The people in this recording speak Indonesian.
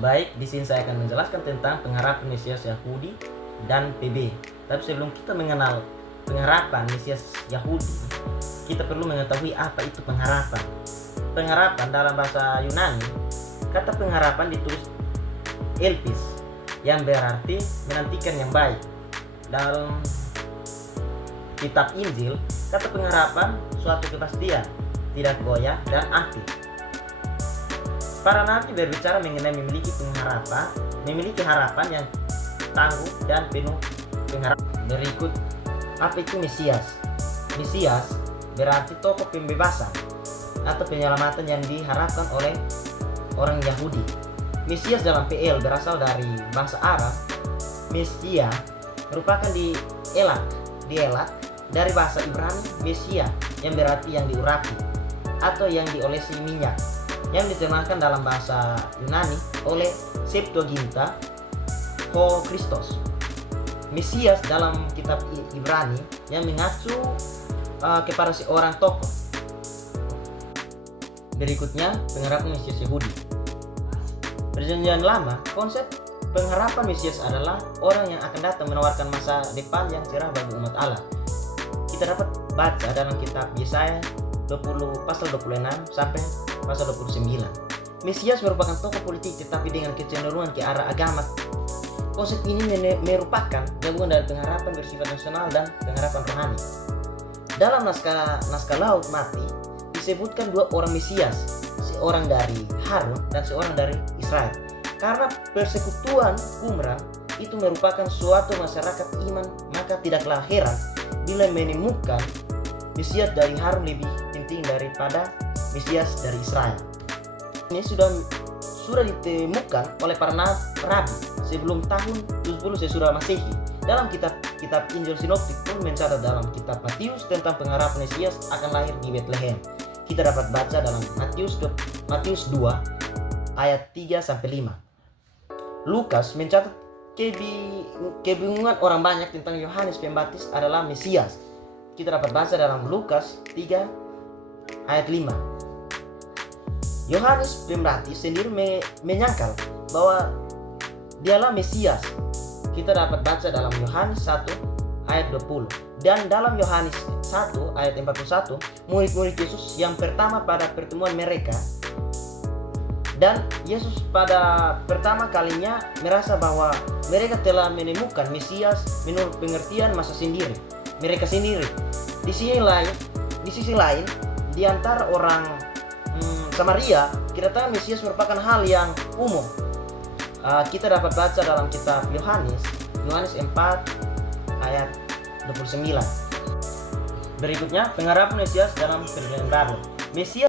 Baik, di sini saya akan menjelaskan tentang pengharapan Mesias Yahudi dan PB. Tapi sebelum kita mengenal pengharapan Mesias Yahudi, kita perlu mengetahui apa itu pengharapan. Pengharapan dalam bahasa Yunani, kata pengharapan ditulis elpis, yang berarti menantikan yang baik. Dalam kitab Injil, kata pengharapan suatu kepastian, tidak goyah dan aktif. Para nabi berbicara mengenai memiliki harapan yang tangguh dan penuh pengharapan. Berikut apa itu Mesias. Mesias berarti tokoh pembebasan atau penyelamatan yang diharapkan oleh orang Yahudi. Mesias dalam PL berasal dari bahasa Arab. Mesia merupakan dielak dari bahasa Ibrani Mesia, yang berarti yang diurapi atau yang diolesi minyak, yang diterjemahkan dalam bahasa Yunani oleh Septuaginta Ho Christos. Mesias dalam kitab Ibrani yang mengacu kepada seorang tokoh. Berikutnya, pengharapan Mesias Yahudi. Perjanjian Lama, konsep pengharapan Mesias adalah orang yang akan datang menawarkan masa depan yang cerah bagi umat Allah. Kita dapat baca dalam kitab Yesaya 20 pasal 26 sampai pasal 29. Mesias merupakan tokoh politik tetapi dengan kecenderungan ke arah agama. Konsep ini merupakan gabungan dari pengharapan bersifat nasional dan pengharapan rohani. Dalam naskah Laut Mati disebutkan dua orang Mesias, seorang dari Harun dan seorang dari Israel. Karena persekutuan Qumran itu merupakan suatu masyarakat iman, maka tidaklah heran bila menemukan Mesias dari Harun lebih penting daripada Mesias dari Israel. Ini sudah ditemukan oleh para rabi sebelum tahun 70 sesudah Masehi. Dalam kitab Injil Sinoptik pun mencatat dalam kitab Matius tentang pengharapan Mesias akan lahir di Bethlehem. Kita dapat baca dalam Matius 2 ayat 3 sampai 5. Lukas mencatat kebingungan orang banyak tentang Yohanes Pembaptis adalah Mesias. Kita dapat baca dalam Lukas 3 ayat 5. Yohanes Pembaptis sendiri menyangkal bahwa dialah Mesias. Kita dapat baca dalam Yohanes 1 ayat 20. Dan dalam Yohanes 1 ayat 41, murid-murid Yesus yang pertama pada pertemuan mereka, dan Yesus pada pertama kalinya merasa bahwa mereka telah menemukan Mesias menurut pengertian masa sendiri mereka sendiri. Di sisi lain, di antara orang Samaria, kedatangan Mesias merupakan hal yang umum. Kita dapat baca dalam kitab Yohanes 4 ayat 29. Berikutnya, pengharapan Mesias dalam Perjanjian Baru. Mesias